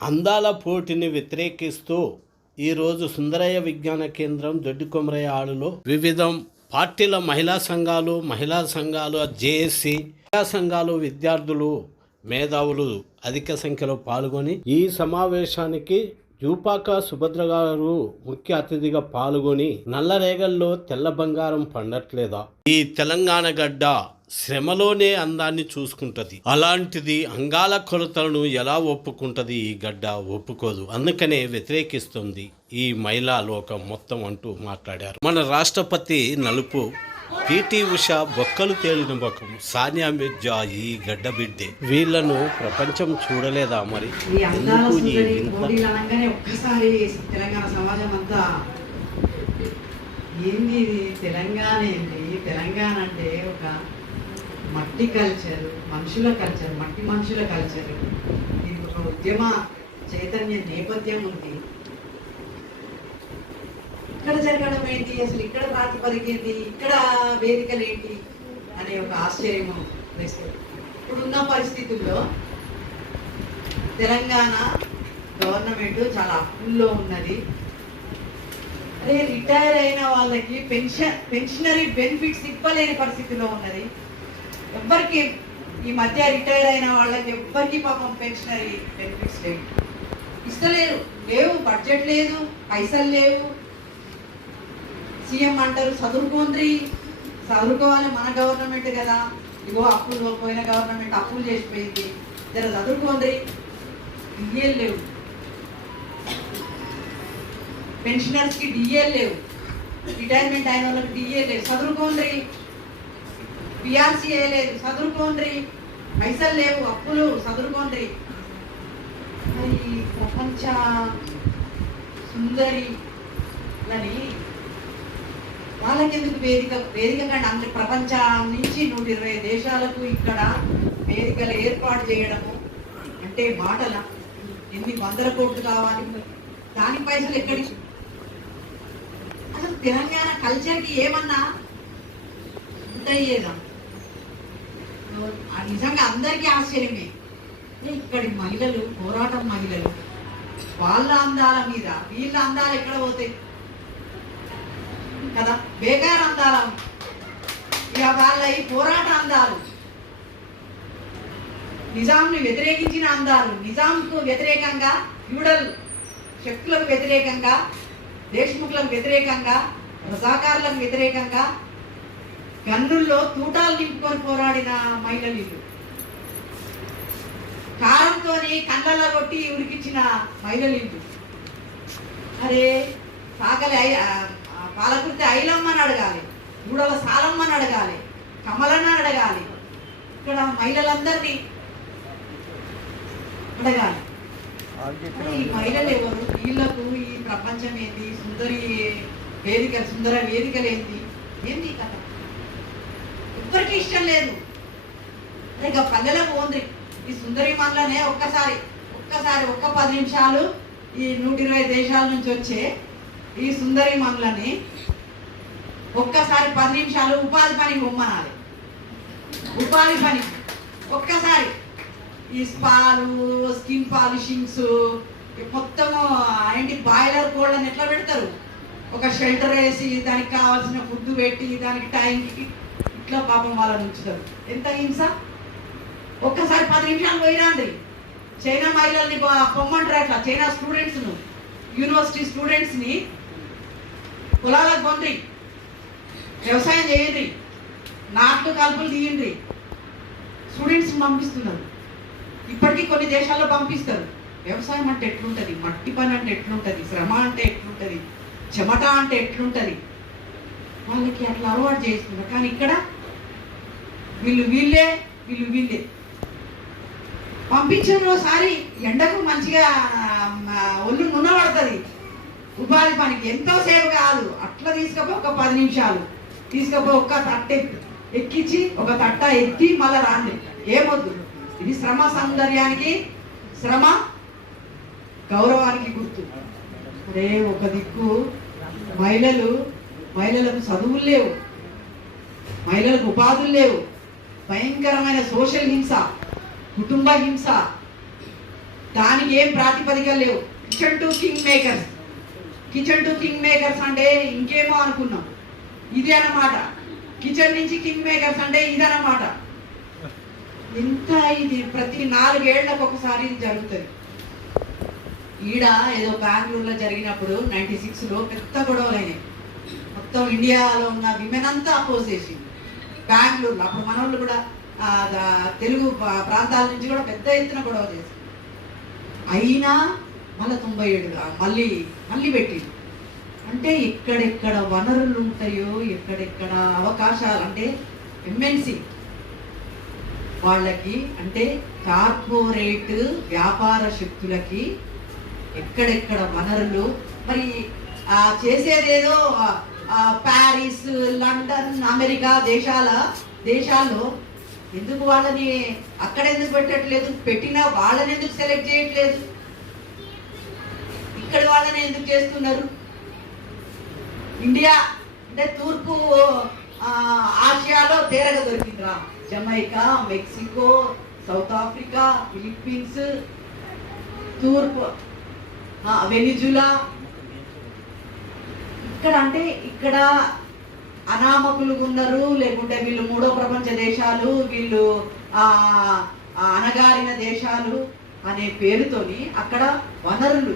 అందాల పోటీని వ్యతిరేకిస్తూ ఈరోజు సుందరయ్య విజ్ఞాన కేంద్రం దొడ్డికొమరయ్య హాలులో వివిధ పార్టీల మహిళా సంఘాలు జేఏసీ విద్యా సంఘాలు విద్యార్థులు మేధావులు అధిక సంఖ్యలో పాల్గొని ఈ సమావేశానికి జూపాక సుభద్ర గారు ముఖ్య అతిథిగా పాల్గొని నల్లరేగల్లో తెల్ల బంగారం పండట్లేదా, ఈ తెలంగాణ గడ్డ శ్రమలోనే అందాన్ని చూసుకుంటది, అలాంటిది అంగాల కొలతలను ఎలా ఒప్పుకుంటది, ఈ గడ్డ ఒప్పుకోదు, అందుకనే వ్యతిరేకిస్తుంది ఈ మహిళా లోకం మొత్తం అంటూ మాట్లాడారు. మన రాష్ట్రపతి నలుపు, పిటి ఉష బొక్కలు తేలిన ముఖం, సానియా మిర్జా ఈ గడ్డ బిడ్డే, వీళ్లను ప్రపంచం చూడలేదా మరి? ఎందుకు ఒక్కసారి తెలంగాణ సమాజం అంతా ఏంది తెలంగాణ ఏంటి, తెలంగాణ అంటే ఒక మట్టి కల్చర్, మనుషుల కల్చర్, మట్టి మనుషుల కల్చర్, దీనికి ఒక ఉద్యమ చైతన్య నేపథ్యం ఉంది. ఇక్కడ జరగడం ఏంటి, అసలు ఇక్కడ ప్రాతిపదిక ఏంటి, ఇక్కడ వేదికలు ఏంటి అనే ఒక ఆశ్చర్యము వేస్తుంది. ఇప్పుడున్న పరిస్థితుల్లో తెలంగాణ గవర్నమెంట్ చాలా అప్పుల్లో ఉన్నది. అదే రిటైర్ అయిన వాళ్ళకి పెన్షనరీ బెనిఫిట్స్ ఇవ్వలేని పరిస్థితిలో ఉన్నది. ఎవ్వరికి ఈ మధ్య రిటైర్ అయిన వాళ్ళకి ఎవ్వరికి పాపం పెన్షనరీ బెనిఫిట్స్ లేవు, ఇస్తలేరు, లేవు, బడ్జెట్ లేదు, పైసలు లేవు. సీఎం అంటారు చదువుకోవాలి, మన గవర్నమెంట్ కదా, ఇగో అప్పులు, పోయిన గవర్నమెంట్ అప్పులు చేసిపోయింది, జర చదువుకోండి, డిఏలు లేవు, పెన్షనర్స్కి డిఏలు లేవు, రిటైర్మెంట్ అయిన వాళ్ళకి డిఏలు లేవు, చదువుకోండి, పిఆర్సీ వేయలేదు, చదువుకోండి, పైసలు లేవు, అప్పులు, చదువుకోండి. మరి ప్రపంచ సుందరిలని వాళ్ళకెందుకు వేదిక కంటే అన్ని ప్రపంచం నుంచి 120 దేశాలకు ఇక్కడ వేదికలు ఏర్పాటు చేయడము అంటే మాటల ఎన్ని వందల కోట్లు కావాలి, దాని పైసలు ఎక్కడి? అసలు తెలంగాణ కల్చర్కి ఏమన్నా ఉంటాయేదా? నిజంగా అందరికీ ఆశ్చర్యమే. ఇక్కడి మహిళలు, పోరాటం మహిళలు, వాళ్ళ అందాల మీద వీళ్ళ అందాలు ఎక్కడ పోతాయి కదా, బేకార్ అందాలు, ఇక వాళ్ళ ఈ పోరాట అందాలు, నిజాంని వ్యతిరేకించిన అందాలు, నిజాంకు వ్యతిరేకంగా ఫ్యూడల్ శక్తులకు వ్యతిరేకంగా, దేశముఖులకు వ్యతిరేకంగా, రజాకారులకు వ్యతిరేకంగా గన్నుల్లో తూటాలు నింపుకొని పోరాడిన మహిళలు, కారంతో కళ్ళల్లో కొట్టి ఉరికించిన మహిళలు. అరే సాగలి పాలకుర్తి ఐలమ్మని అడగాలి, గూడల సాలమ్మని అడగాలి, కమలన్న అడగాలి, ఇక్కడ మహిళలందరినీ అడగాలి. ఈ మహిళలు ఎవరు, వీళ్ళకు ఈ ప్రపంచం ఏంటి, సుందర వేదికలు ఏంటి కథ? ఎవ్వరికి ఇష్టం లేదు. ఇక పల్లెలకు పోంది, ఈ సుందరి మనలోనే ఒక్కసారి 10 నిమిషాలు ఈ 120 దేశాల నుంచి వచ్చే ఈ సుందరి మనలని ఒక్కసారి 10 నిమిషాలు ఉపాధి పని బొమ్మనాలి. ఉపాధి పని ఒక్కసారి ఈ స్పాలు, స్కిన్ పాలిషింగ్స్, మొత్తము ఏంటి బాయిలర్ కోళ్ళని ఎట్లా పెడతారు, ఒక షెల్టర్ వేసి దానికి కావాల్సిన ఫుడ్ పెట్టి దానికి టైంకి ఇట్లా పాపం వాళ్ళని ఉంచుతారు. ఎంత హింస! ఒక్కసారి 10 నిమిషాలు పోయిరాండి. చైనా మహిళల్ని పొమ్మంటారు, అట్లా చైనా స్టూడెంట్స్ను, యూనివర్సిటీ స్టూడెంట్స్ని పొలాలకు పొంది వ్యవసాయం చేయండి, నాట్లు కలుపులు తీయండి. స్టూడెంట్స్ పంపిస్తున్నారు, ఇప్పటికీ కొన్ని దేశాల్లో పంపిస్తారు. వ్యవసాయం అంటే ఎట్లుంటుంది, మట్టి పని అంటే ఎట్లుంటుంది, శ్రమ అంటే ఎట్లుంటుంది, చెమట అంటే ఎట్లుంటుంది, వాళ్ళకి అట్లా అలవాటు చేస్తున్నారు. కానీ ఇక్కడ వీళ్ళే పంపించిన ఒకసారి ఎండకు మంచిగా ఒళ్ళు నున్నబడుతుంది. ఉపాధి పనికి ఎంతోసేపు కాదు, అట్లా తీసుకపోయి ఒక 10 నిమిషాలు తీసుకపోయి ఒక్క తట్ట ఎక్కించి ఒక తట్ట ఎత్తి మళ్ళీ రాండి, ఏమొద్దు. ఇది శ్రమ సౌందర్యానికి, శ్రమ గౌరవానికి గుర్తు. అదే ఒక దిక్కు మహిళలకు చదువులు లేవు, మహిళలకు ఉపాధులు లేవు, భయంకరమైన సోషల్ హింస, కుటుంబ హింస, దానికి ఏం ప్రాతిపదికలు లేవు. Kitchen to king makers, kitchen to king makers అంటే ఇంకేమో అనుకున్నాం, ఇది అన్నమాట. కిచెన్ నుంచి కింగ్ మేకర్స్ అంటే ఇదన్నమాట. ఎంత ఇది ప్రతి 4 ఏళ్లకు ఒకసారి ఇది జరుగుతుంది. ఈడ ఏదో బెంగళూరులో జరిగినప్పుడు 96లో పెద్ద గొడవలు అయినాయి. మొత్తం ఇండియాలో ఉన్న విమెన్ అంతా అపోజ్ చేసింది బెంగళూరులో. అప్పుడు మన వాళ్ళు కూడా తెలుగు ప్రాంతాల నుంచి కూడా పెద్ద ఎత్తున గొడవ చేసింది. అయినా మళ్ళీ 97 మళ్ళీ పెట్టింది. అంటే ఎక్కడెక్కడ వనరులు ఉంటాయో, ఎక్కడెక్కడ అవకాశాలు, అంటే ఎంఎన్సి వాళ్ళకి, అంటే కార్పొరేట్ వ్యాపార శక్తులకి ఎక్కడెక్కడ వనరులు. మరి చేసేదేదో ప్యారిస్, లండన్, అమెరికా దేశాల్లో ఎందుకు వాళ్ళని అక్కడ ఎందుకు పెట్టట్లేదు? పెట్టినా వాళ్ళని ఎందుకు సెలెక్ట్ చేయట్లేదు? ఇక్కడ వాళ్ళని ఎందుకు చేస్తున్నారు? ఇండియా అంటే తూర్పు ఆసియాలో తేరగా దొరికిందిరా. Jamaica, Mexico, South Africa, Philippines, తూర్పు వెనిజులా. ఇక్కడ అనామకులు ఉన్నారు, లేకుంటే వీళ్ళు 3వ ప్రపంచ దేశాలు, వీళ్ళు అణగారిన దేశాలు అనే పేరుతోని అక్కడ వనరులు,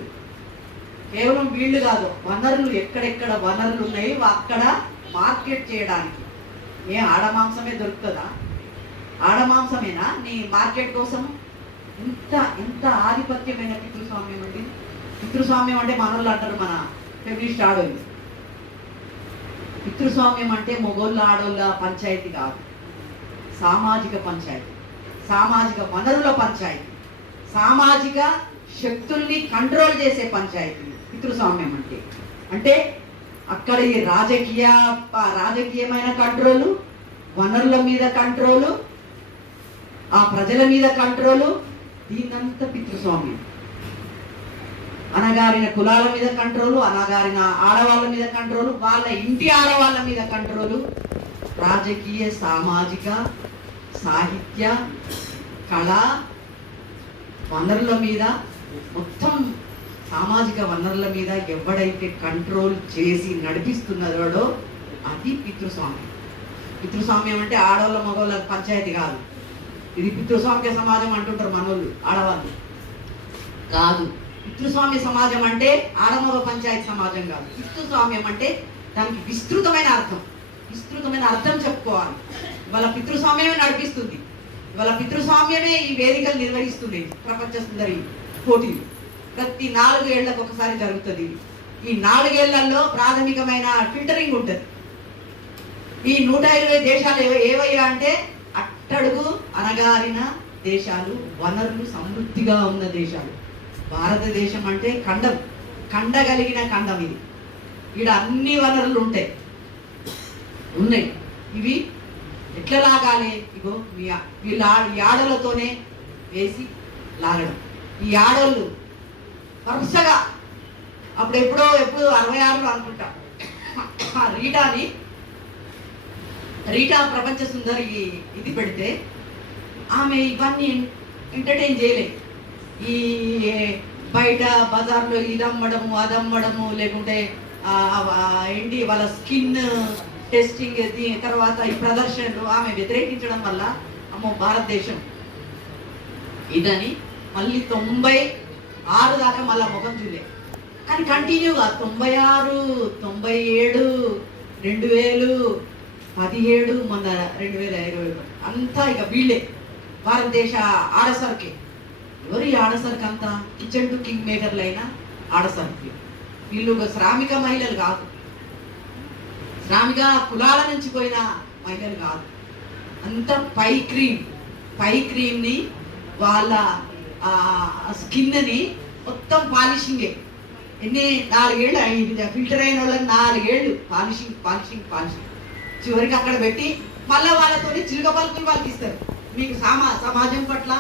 కేవలం వీళ్ళు కాదు, వనరులు ఎక్కడెక్కడ వనరులు ఉన్నాయి అక్కడ మార్కెట్ చేయడానికి. ఆడమాంసమే దొరుకుతుందా? ఆడమాంసమేనా నీ మార్కెట్ కోసం? ఎంత ఆధిపత్యమైన పితృస్వామ్యం అండి. పితృస్వామ్యం అంటే మనోళ్ళు అంటారు, మన ఫెమినిస్ట్ ఆడోళ్ళు. పితృస్వామ్యం అంటే మొగోళ్ళ ఆడోళ్ళ పంచాయతీ కాదు, సామాజిక పంచాయతీ, సామాజిక వనరుల పంచాయతీ, సామాజిక శక్తుల్ని కంట్రోల్ చేసే పంచాయతీ పితృస్వామ్యం అంటే అక్కడ ఈ రాజకీయమైన కంట్రోలు, వనరుల మీద కంట్రోలు, ఆ ప్రజల మీద కంట్రోలు, దీనంతా పితృస్వామ్యం. అనగారిన కులాల మీద కంట్రోలు, అనగారిన ఆడవాళ్ళ మీద కంట్రోలు, వాళ్ళ ఇంటి ఆడవాళ్ళ మీద కంట్రోలు, రాజకీయ, సామాజిక, సాహిత్య, కళ వనరుల మీద, మొత్తం సామాజిక వనరుల మీద ఎవడైతే కంట్రోల్ చేసి నడిపిస్తున్నాడో అది పితృస్వామ్యం. పితృస్వామ్యం అంటే ఆడవాళ్ళ మగవాళ్ళ పంచాయతీ కాదు. ఇది పితృస్వామ్య సమాజం అంటుంటారు మనోళ్ళు, ఆడవాళ్ళు కాదు. పితృస్వామ్య సమాజం అంటే ఆడమగ పంచాయతీ సమాజం కాదు. పితృస్వామ్యం అంటే దానికి విస్తృతమైన అర్థం చెప్పుకోవాలి. ఇవాళ పితృస్వామ్యమే నడిపిస్తుంది, ఇవాళ పితృస్వామ్యమే ఈ వేదికలు నిర్వహిస్తుంది. ప్రపంచ సుందరి పోటీలు ప్రతి 4 ఏళ్లకు ఒకసారి జరుగుతుంది. ఈ 4 ఏళ్లలో ప్రాథమికమైన ఫిల్టరింగ్ ఉంటుంది. ఈ 120 దేశాలు ఏవయ్యా అంటే అట్టడుగు అనగారిన దేశాలు, వనరులు సమృద్ధిగా ఉన్న దేశాలు. భారతదేశం అంటే కండగలిగిన ఖండం ఇది. ఇక్కడ అన్ని వనరులు ఉన్నాయి. ఇవి ఎట్లా లాగాలి? ఇగో వీళ్ళ ఆడలతోనే వేసి లాగడం. ఈ ఆడోళ్ళు వరుసగా ఎప్పుడు 66లో అనుకుంటా రీటా ప్రపంచ సుందరి ఇది పెడితే ఆమె ఇవన్నీ ఎంటర్టైన్ చేయలేదు. ఈ బయట బజార్లో ఇదమ్మడము అదమ్మడము, లేకుంటే ఏంటి వాళ్ళ స్కిన్ టెస్టింగ్, తర్వాత ఈ ప్రదర్శనలు ఆమె వ్యతిరేకించడం వల్ల అమ్మో భారతదేశం ఇదని మళ్ళీ 96 దాకా మళ్ళీ ముఖం చూలే. కానీ కంటిన్యూగా 96, 97, 2017, మొన్న 2020 అంతా ఇక వీళ్ళే భారతదేశ ఆడసరికి. ఎవరు ఈ ఆడసరికి అంతా? కిచెన్ టు కింగ్ మేకర్లు అయినా ఆడసరికి. వీళ్ళు శ్రామిక మహిళలు కాదు, శ్రామిక కులాల నుంచి పోయిన మహిళలు కాదు. అంత పై క్రీమ్ని వాళ్ళ స్కిన్ని మొత్తం పాలిషింగే. 4 ఏళ్ళు ఫిల్టర్ అయిన వాళ్ళకి 4 ఏళ్ళు పాలిషింగ్. చివరికి అక్కడ పెట్టి మళ్ళీ వాళ్ళతో చిలుక పలుకులు వాళ్ళకి ఇస్తారు. మీకు సమాజం పట్ల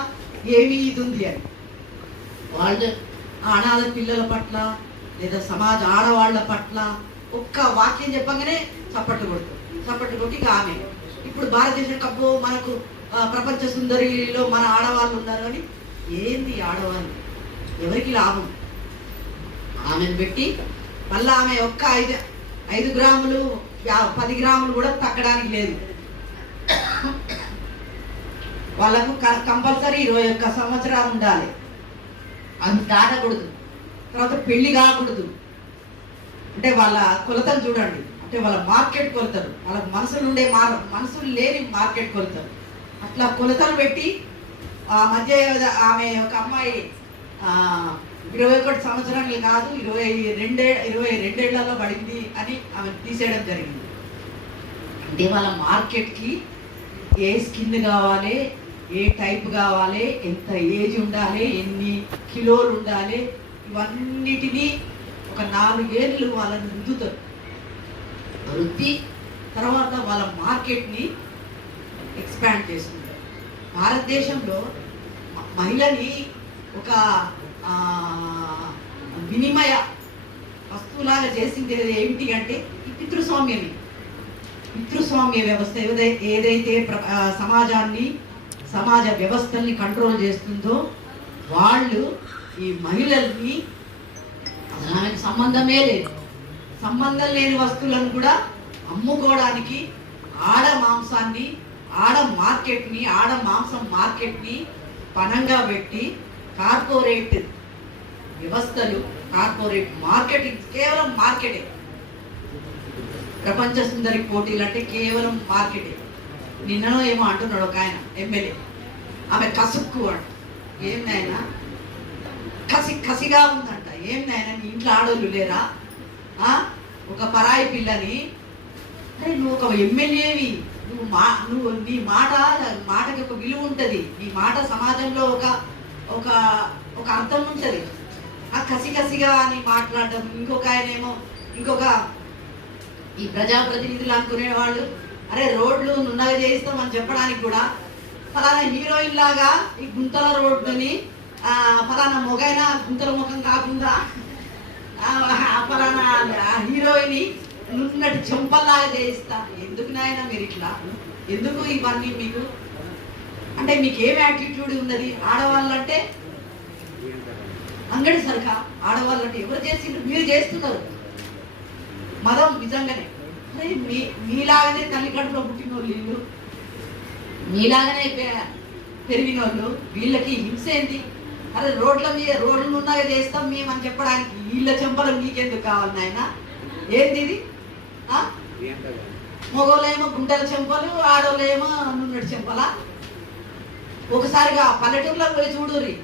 ఏమి ఇది ఉంది అని. వాళ్ళు అనాథ పిల్లల పట్ల లేదా ఆడవాళ్ళ పట్ల ఒక్క వాక్యం చెప్పగానే చప్పట్లు కొట్టి ఆమె ఇప్పుడు భారతదేశం కప్పు మనకు ప్రపంచ సుందరిలో మన ఆడవాళ్ళు ఉన్నారు అని. ఏంది ఆడవాళ్ళు? ఎవరికి లాభం? ఆమెను పెట్టి మళ్ళీ ఆమె ఒక్క 5 గ్రాములు 10 గ్రాములు కూడా తగ్గడానికి లేదు. వాళ్ళకు కంపల్సరీ 21 సంవత్సరాలు ఉండాలి, అది దాటకూడదు, తర్వాత పెళ్లి కాకూడదు. అంటే వాళ్ళ కొలతలు చూడండి, అంటే వాళ్ళ మార్కెట్ కొలతలు, వాళ్ళకి మనసులు ఉండే మనసులు లేని మార్కెట్ కొలతలు. అట్లా కొలతలు పెట్టి ఆ మధ్య ఆమె ఒక అమ్మాయి 21 సంవత్సరాలు కాదు 22 ఏళ్లలో పడింది అని ఆమె తీసేయడం జరిగింది. అంటే వాళ్ళ మార్కెట్కి ఏ స్కిన్ కావాలి, ఏ టైప్ కావాలి, ఎంత ఏజ్ ఉండాలి, ఎన్ని కిలోలు ఉండాలి, ఇవన్నిటినీ ఒక 4 ఏళ్ళు వాళ్ళని రుద్దుతారు. రుద్ది తర్వాత వాళ్ళ మార్కెట్ని ఎక్స్పాండ్ చేసుకుంటారు. భారతదేశంలో మహిళని ఒక వినిమయ వస్తువులాగా చేసింది ఏమిటి అంటే ఈ పితృస్వామ్య వ్యవస్థ ఏదైతే సమాజ వ్యవస్థల్ని కంట్రోల్ చేస్తుందో వాళ్ళు ఈ మహిళల్ని అసలు ఆమెకు సంబంధమే లేదు, సంబంధం లేని వస్తువులను కూడా అమ్ముకోవడానికి ఆడ మాంసం మార్కెట్ని పణంగా పెట్టి కార్పొరేట్ వ్యవస్థలు, కార్పొరేట్ మార్కెటింగ్, కేవలం మార్కెటే. ప్రపంచ సుందరి పోటీలు అంటే కేవలం మార్కెటే. నిన్ననో ఏమో అంటున్నాడు ఒక ఆయన ఎమ్మెల్యే, ఆమె కసుక్కు అంట. ఏం నాయనా కసిగా ఉందంట. ఏం నాయనా నీ ఇంట్లో ఆడోళ్ళు లేరా? ఒక పరాయి పిల్లని, అరే నువ్వు ఒక ఎమ్మెల్యేవి, నువ్వు నీ మాటకి ఒక విలువ ఉంటుంది, నీ మాట సమాజంలో ఒక అర్థం ఉంటుంది. ఆ కసిగా అని మాట్లాడడం. ఇంకొక ఆయనేమో ఈ ప్రజాప్రతినిధులు అనుకునే వాళ్ళు, అరే రోడ్లు నున్నగా చేయిస్తామని చెప్పడానికి కూడా ఫలానా హీరోయిన్ లాగా ఈ గుంతల రోడ్డుని ఫలానా మొగైన గుంతల ముఖం కాకుండా ఫలానా హీరోయిన్ నున్నటి చెంపల్లాగా చేయిస్తా. ఎందుకు నాయన మీరు ఇట్లా? ఎందుకు ఇవన్నీ మీకు? అంటే మీకు ఏం యాటిట్యూడ్ ఉన్నది? ఆడవాళ్ళంటే అంగడి సరికా? ఆడవాళ్ళంటే ఎవరు చేసిండ్రు? మీరు చేస్తున్నారు. మదం నిజంగానే మీలాగనే తల్లి కడుపులో పుట్టిన వాళ్ళు వీళ్ళు, మీలాగనే పెరిగిన వాళ్ళు, వీళ్ళకి హింస ఏంటి? అరే రోడ్లు ఉన్నాగా చేస్తాం మేమని చెప్పడానికి వీళ్ళ చెంపలు మీకెందుకు కావాలి నాయన? ఏంది ఇది? మగోళ్ళేమో గుంటల చెంపలు, ఆడోళ్ళేమో నున్నటి చెంపలా? ఒకసారిగా పల్లెటూరులోకి పోయి చూడురి,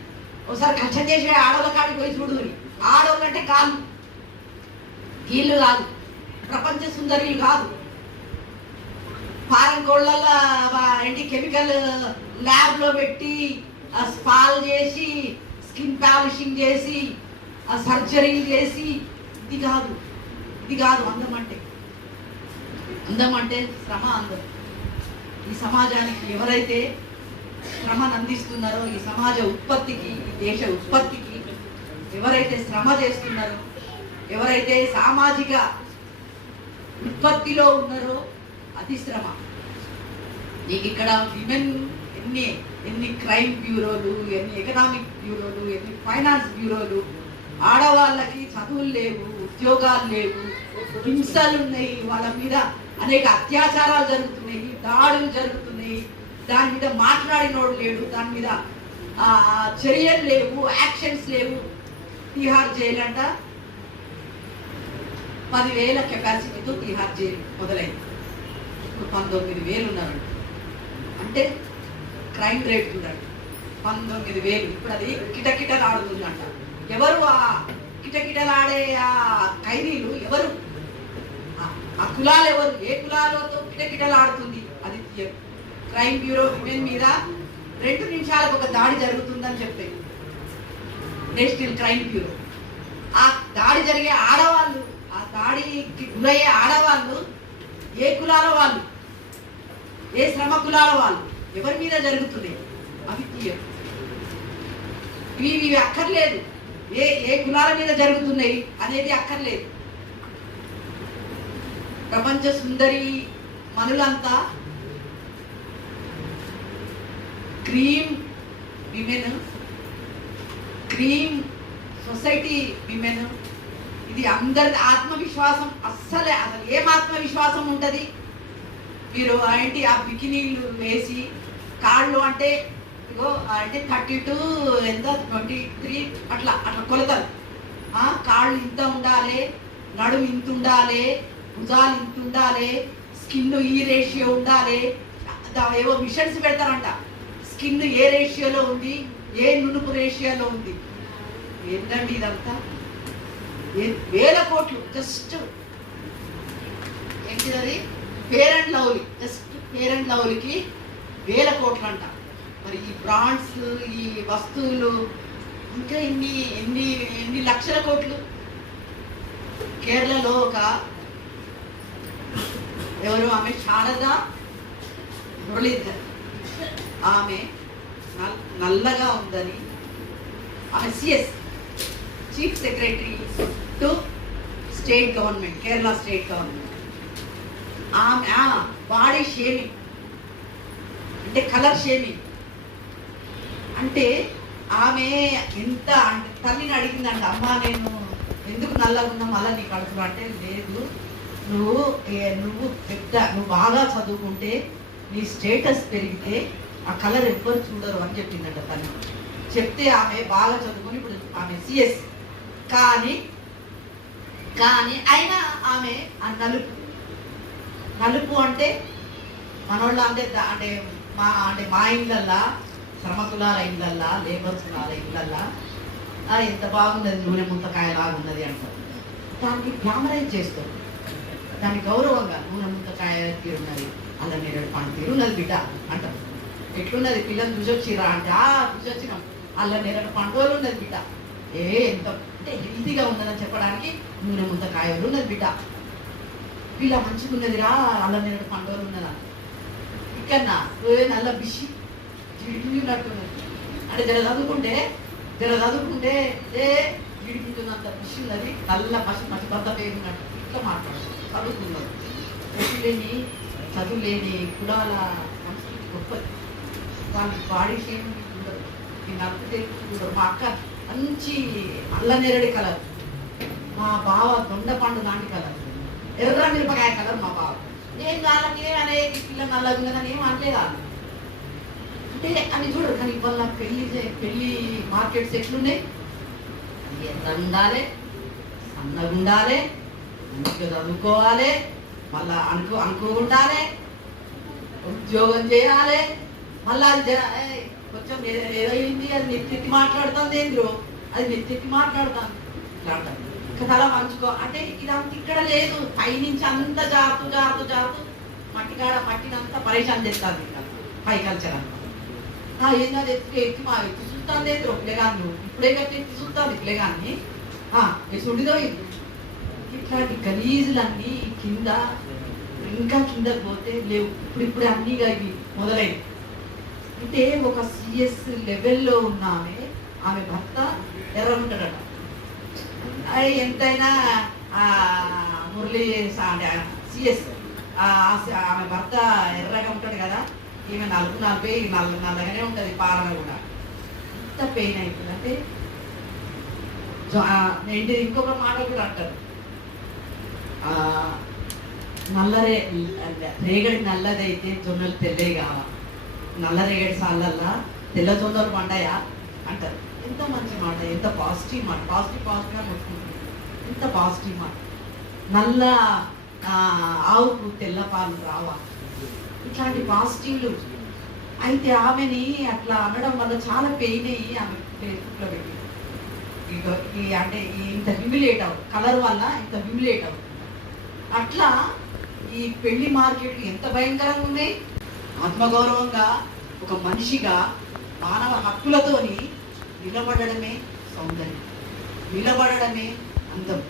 ఒకసారి కష్టం చేసే ఆడోళ్ళ కాడికి పోయి చూడురి. ఆడోళ్ళు అంటే కాళ్ళు, వీళ్ళు కాదు, ప్రపంచ సుందరులు కాదు. ఫారెన్ కోళ్ళల్లో ఏంటి కెమికల్ ల్యాబ్లో పెట్టి స్పాల్ చేసి, స్కిన్ పాలిషింగ్ చేసి, సర్జరీలు చేసి, ఇది కాదు అందం అంటే శ్రమ. అందం ఈ సమాజానికి ఎవరైతే శ్రమను అందిస్తున్నారో, ఈ సమాజ ఉత్పత్తికి, ఈ దేశ ఉత్పత్తికి ఎవరైతే శ్రమ చేస్తున్నారో, ఎవరైతే సామాజిక ఉత్పత్తిలో ఉన్నారో అది శ్రమ. నీకు ఇక్కడ విమెన్ ఎన్ని క్రైమ్ బ్యూరోలు, ఎన్ని ఎకనామిక్ బ్యూరోలు, ఎన్ని ఫైనాన్స్ బ్యూరోలు, ఆడవాళ్ళకి చదువులు లేవు, ఉద్యోగాలు లేవు, హింసలు ఉన్నాయి, వాళ్ళ మీద అనేక అత్యాచారాలు జరుగుతున్నాయి, దాడులు జరుగుతున్నాయి, దాని మీద మాట్లాడినోడు లేడు, దాని మీద చర్యలు లేవు, యాక్షన్స్ లేవు. తిహార్ జైలు అంట 10,000 కెపాసిటీతో తిహార్ జైలు మొదలైంది. ఇప్పుడు 19,000 ఉన్నారంట. అంటే క్రైమ్ రేట్ చూడండి, 19,000. ఇప్పుడు అది కిటకిటలాడుతుందంట. ఎవరు ఆ కిటకిటలాడే ఆ ఖైదీలు? ఎవరు ఆ కులాలు? ఎవరు? ఏ కులాలతో కిటకిటలాడుతుంది? అది క్రైమ్ బ్యూరో విమెన్ మీద 2 నిమిషాలకు ఒక దాడి జరుగుతుందని చెప్పే నేషనల్ క్రైమ్ బ్యూరో. ఆ దాడి జరిగే ఆడవాళ్ళు, ఆ దాడికి గురయ్యే ఆడవాళ్ళు ఏ కులాల వాళ్ళు, ఏ శ్రమ కులాల వాళ్ళు, ఎవరి మీద జరుగుతున్నాయి అవి తీయరు. ఇవి అక్కర్లేదు. ఏ కులాల మీద జరుగుతున్నాయి అనేది అక్కర్లేదు. ప్రపంచ సుందరి మనులంతా cream women, cream society women. ఇది అందరి ఆత్మవిశ్వాసం. అస్సలు ఏం ఆత్మవిశ్వాసం ఉంటుంది? మీరు ఏంటి ఆ బికినీళ్ళు వేసి కాళ్ళు అంటే ఇగో అంటే 32 ఎంత 23 అట్లా అట్లా కొలతలు. కాళ్ళు ఇంత ఉండాలి, నడుము ఇంత ఉండాలి, భుజాలు ఇంత ఉండాలి, స్కిన్ ఈ రేషియో ఉండాలి. ఏవో మిషన్స్ పెడతారంట, స్కిన్ ఏ రేషియోలో ఉంది, ఏ నునుపు రేషియోలో ఉంది. ఏంటండి ఇదంతా? వేల కోట్లు. జస్ట్ ఏంటిది అది? Fair and lovely, just fair and లవ్లీకి వేల కోట్లు అంట. మరి ఈ బ్రాండ్స్, ఈ వస్తువులు ఇంకా ఎన్ని ఎన్ని ఎన్ని లక్షల కోట్లు. కేరళలో ఒక ఎవరు ఆమె శారద మురళీధర్, ఆమె నల్లగా ఉందని ఆమె CS chief secretary to state government, Kerala state government. ఆమె బాడీ షేమింగ్ అంటే కలర్ షేమింగ్ అంటే ఆమె ఎంత అంటే తల్లిని అడిగిందంట, అమ్మ నేను ఎందుకు నల్లగా ఉన్నా మళ్ళీ నీకు అడుగుతున్నా అంటే, లేదు నువ్వు నువ్వు బాగా చదువుకుంటే నీ స్టేటస్ పెరిగితే ఆ కలర్ ఎవ్వరు చూడరు అని చెప్పిందంట తల్లి. చెప్తే ఆమె బాగా చదువుకొని ఇప్పుడు ఆమె సిఎస్, కానీ అయినా ఆమె ఆ నలుపు అంటే మనోళ్ళ అంటే మా ఇళ్ళల్లా, శ్రమకులాల ఇళ్ళల్లా, లేబర్స్ కులాల ఇళ్ళల్లా ఎంత బాగున్నది, నూనె ముంతకాయలాగా ఉన్నది అంటారు. దానికి గ్లామరైజ్ చేస్తారు, దాని గౌరవంగా నూనె ముంతకాయ తీరున్నది, అలా నేరేడు పండు తీరున్నది బిడ్డ అంటారు. ఎట్లున్నది పిల్లలు చూసొచ్చిరా అంటే చూసొచ్చినాం, అలా నేరేడు పండుగలు ఉన్నది బిడ్డ, ఎంత అంటే హెల్తీగా ఉన్నదని చెప్పడానికి నూనె ముంతకాయలు ఉన్నది బిడ్డ, పిల్ల మంచిగా ఉన్నదిరా, అలా నేరేడు పండుగలు ఉన్నదా. ఇక్కడ నల్ల బిషి జిడిపినట్టున్నది అంటే జర చదువుకుంటే జిడిపించున్నంత బిషి ఉన్నది, నల్ల మసి భర్త పేరున్నట్టు ఇట్లా మాట్లాడదు. చదువుకున్నది చదువు లేని కులాల సంస్కృతి గొప్పది. వాళ్ళకి బాడీ షేమింగ్ ఉండదు, ఈ నలుపు తెలుపుతుండదు. మా అక్క మంచి అల్ల నేరడి కలర్, మా బావ దొండ పండు లాంటి కలర్, ఎర్ర మిరపకాయ కలర్ మా బావ. ఏం కావాలని అనేది పిల్ల నల్లగా కదా ఏం అనలేదు అంటే అని చూడరు. కానీ ఇవాళ పెళ్లి మార్కెట్స్ ఎట్లున్నాయి? ఎర్ర ఉండాలి, సన్నగా ఉండాలి, మంచిగా చదువుకోవాలి, మళ్ళా అనుకోకుండాలి, ఉద్యోగం చేయాలి, మళ్ళీ అది కొంచెం ఏదైంది అది నెత్తి మాట్లాడుతుంది, ఏంద్రో అది నెత్తి మాట్లాడుతాను ఇట్లా అంటారు. ఇంకా తల మంచుకో అంటే ఇదంతా ఇక్కడ లేదు. పై నుంచి అంత జారుతూ మట్టినంతా పరేషాన్ చేస్తుంది. ఇంకా పై కల్చర్ అంతా ఏంటది ఎత్తి చూస్తుంది, ఏంద్రో పిల్లగాను ఇప్పుడే కట్టి ఎత్తి చూస్తుంది పిల్లగాన్ని సుడిదో ఇది. ఇట్లాంటి గలీజులన్నీ కింద ఇంకా కిందకు పోతే లేవు. ఇప్పుడే అన్నీ ఇవి మొదలైంది. అంటే ఒక సిఎస్ లెవెల్లో ఉన్న ఆమె భర్త ఎర్ర ఉంటాడట. ఎంతైనా మురళి సిఎస్ ఆమె భర్త ఎర్రగా ఉంటాడు కదా, ఈమె నల్లగానే ఉంటుంది, పాలన కూడా. ఎంత పెయిన్ అవుతుంది అంటే ఏంటి ఇంకొక మాట కూడా అంటారు, రేగడి నల్లదైతే జొన్నలు తెల్లే కావా, నల్ల రేగడి సార్లల్లా తెల్ల జొన్నలు పండాయా అంటారు. ఎంత మంచి మాట, ఎంత పాజిటివ్ మాట, పాజిటివ్గా కొట్టుకుంటుంది. ఎంత పాజిటివ్ మాట. నల్ల ఆవుకు తెల్ల పాలు రావా, ఇట్లాంటి పాజిటివ్లు. అయితే ఆమెని అట్లా అనడం వల్ల చాలా పెయిన్ అయ్యి ఆమె ఫేస్బుక్లో పెట్టి అంటే ఇంత హ్యూమిలేట్ అవ్వదు, కలర్ వల్ల ఇంత హ్యూమిలేట్ అవ్వదు. అట్లా ఈ పెళ్లి మార్కెట్లు ఎంత భయంకరంగా ఉన్నాయి. ఆత్మగౌరవంగా ఒక మనిషిగా మానవ హక్కులతోని నిలబడమే సౌందర్యం, నిలబడమే అందం.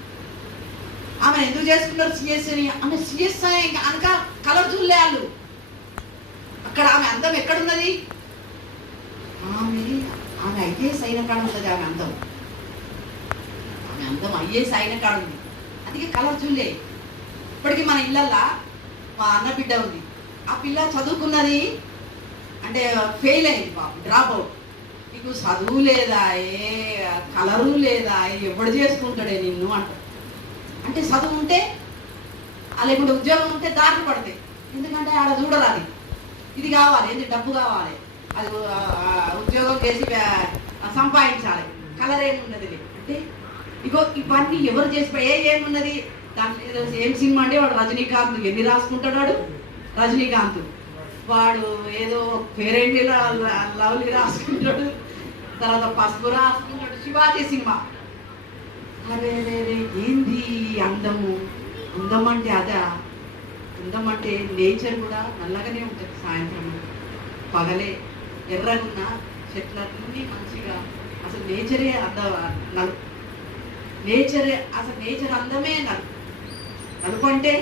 ఆమె ఎందుకు చేసుకున్నారు సిఎస్ అని? ఆమె సిఎస్ ఇంకా అనక కలర్ చూడలే వాళ్ళు. అక్కడ ఆమె అందం ఎక్కడున్నది? ఆమె ఐఏఎస్ అయిన కాడ ఉన్నది ఆమె అందం. ఆమె అందం ఐఏఎస్ అయిన కాడ ఉంది, అందుకే కలర్ చూడలే. ఇప్పటికీ మన ఇళ్ళల్లా మా అన్న బిడ్డ ఉంది, ఆ పిల్ల చదువుకున్నది అంటే ఫెయిల్ అయింది పాపం, డ్రాప్ అవుట్. నీకు చదువు లేదా, ఏ కలరు లేదా, ఎవడు చేసుకుంటాడే నిన్ను అంటారు. అంటే చదువు ఉంటే లేకుంటే ఉద్యోగం ఉంటే దారి పడతాయి. ఎందుకంటే ఆడ చూడరు, అది ఇది కావాలి, ఏంటి డబ్బు కావాలి, అది ఉద్యోగం చేసి సంపాదించాలి, కలర్ ఏమున్నది అంటే ఇగో ఇవన్నీ ఎవరు చేసి ఏమున్నది దాంట్లో. ఏం సినిమా అంటే వాడు రజనీకాంత్ ఎన్ని రాసుకుంటాడు, రజనీకాంత్ వాడు ఏదో పేరేంటి లవ్లీ రాసుకుంటాడు, తర్వాత పసుపు రాసుకుంటాడు. శివాజీ సినిమా అరే ఏంది అందము, అందం అంటే అదా, అందం అంటే నేచర్ కూడా నల్లగానే ఉంటుంది. సాయంత్రం పగలే ఎర్రగున్న చెట్లన్నీ మంచిగా, అసలు నేచరే నలుపు, నేచరే అసలు నేచర్ అందమే నలుపు. నలుపు అంటే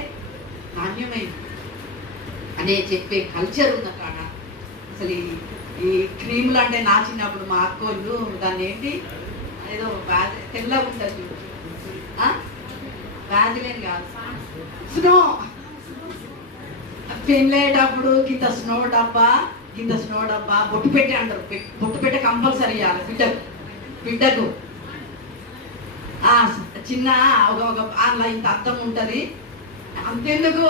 నాణ్యమైంది అనే చెప్పే కల్చర్ ఉన్న కాడ అసలు ఈ క్రీములు అంటే నా చిన్నప్పుడు మా అక్కోళ్ళు దాన్ని ఏంటి ఏదో తెల్లగా ఉంటుంది, వ్యాధిలేని కాదు, స్నో. పెళ్ళేటప్పుడు కింద స్నో డబ్బా బొట్టు పెట్టి అంటారు, బొట్టు పెట్టే కంపల్సరీ ఇవ్వాలి బిడ్డకు. చిన్న ఒక అందులో ఇంత అద్దం ఉంటుంది. అంతెందుకు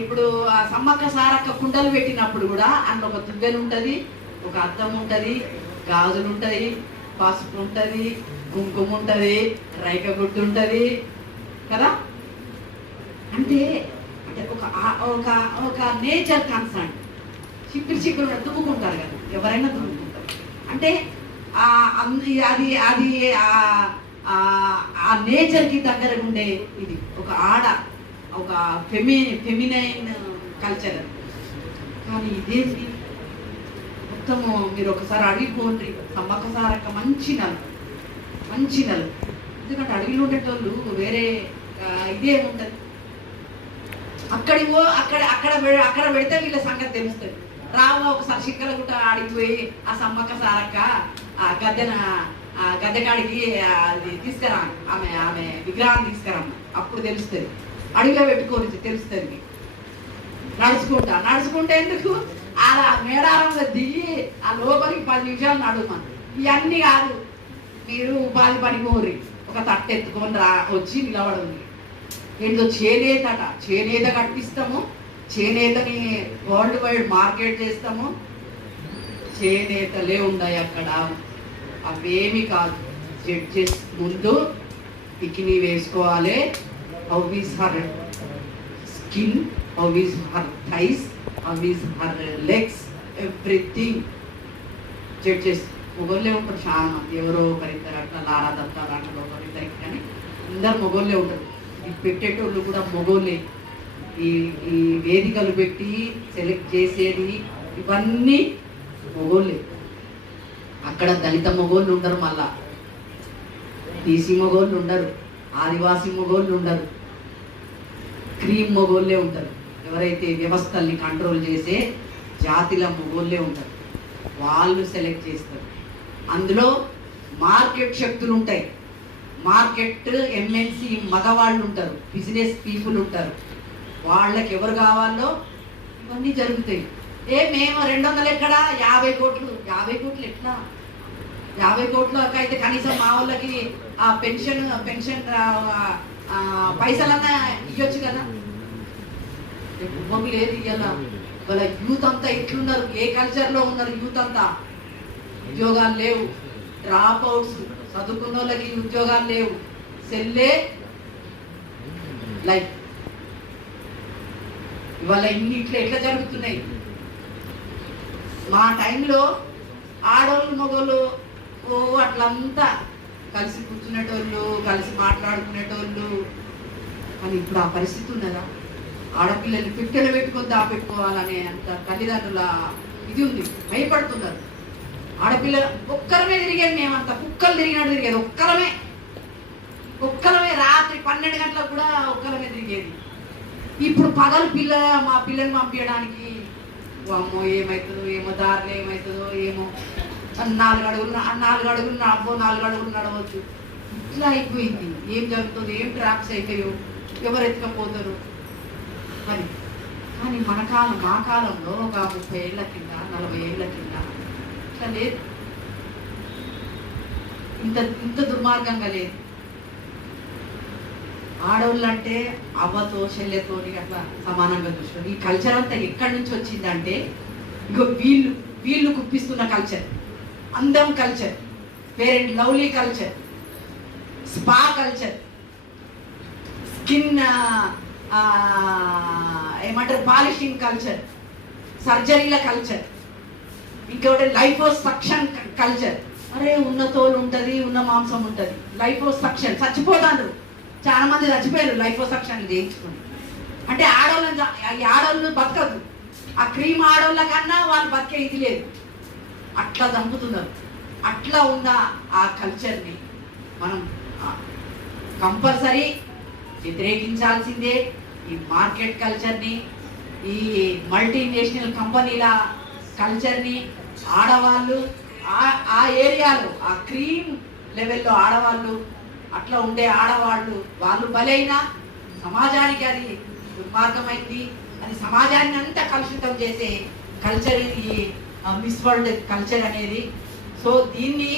ఇప్పుడు సమ్మక్క సారక్క కుండలు పెట్టినప్పుడు కూడా అందులో ఒక తువ్వెలు ఉంటుంది, ఒక అద్దం ఉంటుంది, గాజులు ఉంటుంది, పసుపు ఉంటుంది, కుంకుమ ఉంటుంది, రైక గుడ్డు ఉంటుంది కదా. అంటే అంటే ఒక ఒక నేచర్ కన్సర్న్. చిక్కులు దుమ్ముకుంటారు కదా, ఎవరైనా దుమ్ముకుంటారు. అంటే అది అది ఆ నేచర్కి దగ్గర ఉండే ఇది ఒక ఒక ఫెమినైన్ కల్చర్. కానీ ఇదేంటి మొత్తము మీరు ఒకసారి అడిగిపోండి, సమ్మక్క సారక్క మంచి నలు. ఎందుకంటే అడవిలో ఉండేటోళ్ళు వేరే ఇదే ఉంటుంది. అక్కడ పెడితే వీళ్ళ సంగతి తెలుస్తుంది. రావ ఒకసారి చిక్కలగుట్ట ఆడిపోయి ఆ సమ్మక్క సారక్క గద్దెకాడికి అది తీసుకురా, ఆమె విగ్రహాన్ని తీసుకురామ్మ, అప్పుడు తెలుస్తుంది. అడవిలో పెట్టుకోవచ్చు తెలుస్తుంది. నడుచుకుంటా ఎందుకు అలా మేడారంలో దిగి ఆ లోపలికి 10 నిమిషాలు నడుమని. ఇవన్నీ కాదు, మీరు ఉపాధి పనికోరి ఒక తట్టు ఎత్తుకొని వచ్చి నిలబడుంది. ఏంటో చేనేత కట్టిస్తాము, చేనేతని వరల్డ్ వైడ్ మార్కెట్ చేస్తాము. చేనేతలే ఉన్నాయి అక్కడ, అవేమి కాదు. జడ్జెస్ ముందు బికినీ వేసుకోవాలి. How is her skin, how is her thighs, how is her legs, everything. Judges మొగోళ్ళే ఉంటారు చాలా మంది, ఎవరో ఒకరిద్దరు అట్లా లారా దత్తాలు అట్లా ఒకరిద్దరికి, కానీ అందరు మొగోళ్ళే ఉంటారు. ఇది పెట్టేటోళ్ళు కూడా మొగోళ్ళే. ఈ వేదికలు పెట్టి సెలెక్ట్ చేసేది ఇవన్నీ మొగోళ్ళే. అక్కడ దళిత మొగోళ్ళు ఉండరు, మళ్ళా బీసీ మొగోళ్ళు ఉండరు, ఆదివాసీ మొగోళ్ళు ఉండరు, క్రీమ్ మొగోళ్ళే ఉంటారు. ఎవరైతే వ్యవస్థల్ని కంట్రోల్ చేసే జాతిల మొగోళ్ళే ఉంటారు, వాళ్ళు సెలెక్ట్ చేస్తారు. అందులో మార్కెట్ శక్తులు ఉంటాయి. మార్కెట్ ఎంఎన్సి మగవాళ్ళు ఉంటారు, బిజినెస్ పీపుల్ ఉంటారు. వాళ్ళకి ఎవరు కావాలో ఇవన్నీ జరుగుతాయి. మేము 200 ఎక్కడ 50 కోట్లు. 50 కోట్లు ఎట్లా? 50 కోట్లకి అయితే కనీసం మా వాళ్ళకి ఆ పెన్షన్ పైసలన్నా ఇవ్వచ్చు కదా. ఇవ్వకు లేదు ఇయ్యాల. వాళ్ళ యూత్ అంతా ఇట్లున్నారు, ఏ కల్చర్లో ఉన్నారు యూత్ అంతా. ఉద్యోగాలు లేవు, డ్రాప్ అవుట్స్, చదువుకున్న వాళ్ళకి ఉద్యోగాలు లేవు, సెల్లే లైఫ్. ఇవాళ ఇన్ని ఎట్లా జరుగుతున్నాయి. మా టైంలో ఆడవాళ్ళు మగవాళ్ళు అట్లంతా కలిసి కూర్చునేటోళ్ళు, కలిసి మాట్లాడుకునేటోళ్ళు. కానీ ఇప్పుడు ఆ పరిస్థితి ఉన్నదా? ఆడపిల్లల్ని పిట్టెలు పెట్టుకొని దాపెట్టుకోవాలనే అంత తల్లిదండ్రుల ఇది ఉంది, భయపడుతున్నారు. ఆడపిల్లలు ఒక్కరమే తిరిగేది, మేమంతా కుక్కలు తిరిగినట్టు తిరిగేది. ఒక్కరమే రాత్రి 12 గంటలకు కూడా ఒక్కరమే తిరిగేది. ఇప్పుడు పగలు మా పిల్లల్ని పంపించడానికి అమ్మో ఏమవుతుందో ఏమో, దారిలో ఏమవుతుందో ఏమో, 4 అడుగులు అబ్బో 4 అడుగులు నడవచ్చు. ఇట్లా అయిపోయింది. ఏం జరుగుతుందో, ఏం ట్రాప్స్ అవుతాయో, ఎవరు ఎత్తుకపోతారు అని. కానీ మా కాలంలో ఒక 30 ఏళ్ల కింద 40 ఏళ్ల కింద ఇట్లా లేదు, ఇంత దుర్మార్గంగా లేదు. ఆడవాళ్ళు అంటే అవ్వతో చెల్లెతో అట్లా సమానంగా చూసారు. ఈ కల్చర్ అంతా ఎక్కడి నుంచి వచ్చిందంటే ఇగో వీళ్ళు గుప్పిస్తున్న కల్చర్, అందం culture, fair and lovely culture, spa culture, skin ఏమంటారు పాలిషింగ్ కల్చర్, సర్జరీల కల్చర్, ఇంకొకటి లైఫ్ ఆఫ్ సక్షన్ కల్చర్. అరే ఉన్న తోలు ఉంటుంది, ఉన్న మాంసం ఉంటుంది, లైఫ్ ఆఫ్ సక్షన్ చచ్చిపోతారు. చాలా మంది చచ్చిపోయారు లైఫ్ ఆఫ్ సక్షన్ చేయించుకుని. అంటే ఆడవాళ్ళు బతకదు, ఆ క్రీమ్ ఆడవాళ్ళ కన్నా వాళ్ళు బతికే ఇది లేదు, అట్లా చంపుతున్నారు. అట్లా ఉన్న ఆ కల్చర్ని మనం కంపల్సరీ వ్యతిరేకించాల్సిందే. ఈ మార్కెట్ కల్చర్ని, ఈ మల్టీనేషనల్ కంపెనీల కల్చర్ని, ఆడవాళ్ళు ఆ ఏరియాలో ఆ క్రీమ్ లెవెల్లో ఆడవాళ్ళు అట్లా ఉండే ఆడవాళ్ళు వాళ్ళు బలైనా సమాజానికి అది దుర్మార్గమైంది. అది సమాజాన్ని అంతా కలుషితం చేసే కల్చర్ ఈ మిస్ వరల్డ్ కల్చర్ అనేది. సో దీన్ని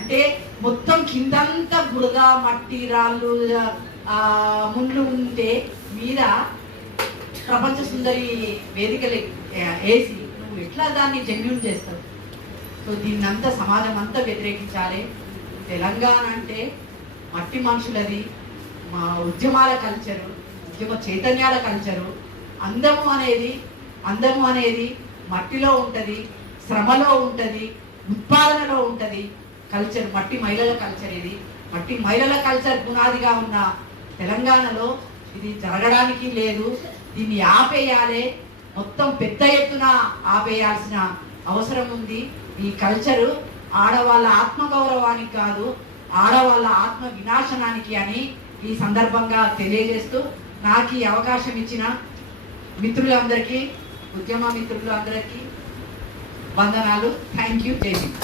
అంటే మొత్తం కిందంతా బురద మట్టి రాళ్ళు ముండ్లు ఉంటే మీద ప్రపంచ సుందరి వేదికలు వేసి నువ్వు ఎట్లా దాన్ని జెన్యూన్ చేస్తావు? సో దీన్నంతా సమాజం అంతా వ్యతిరేకించాలి. తెలంగాణ అంటే మట్టి మనుషులది, మా ఉద్యమాల కల్చరు, ఉద్యమ చైతన్యాల కల్చరు. అందము అనేది మట్టిలో ఉంటుంది, శ్రమలో ఉంటుంది, ఉత్పాదనలో ఉంటుంది కల్చర్. మట్టి మహిళల కల్చర్ ఇది. మట్టి మహిళల కల్చర్ పునాదిగా ఉన్న తెలంగాణలో ఇది జరగడానికి లేదు. దీన్ని ఆపేయాలి, మొత్తం పెద్ద ఎత్తున ఆపేయాల్సిన అవసరం ఉంది. ఈ కల్చరు ఆడవాళ్ళ ఆత్మగౌరవానికి కాదు, ఆడవాళ్ళ ఆత్మ వినాశనానికి అని ఈ సందర్భంగా తెలియజేస్తూ నాకు ఈ అవకాశం ఇచ్చిన మిత్రులందరికీ, ఉద్యమ మిత్రులందరికీ వందనాలు. Thank you. జై హింద్.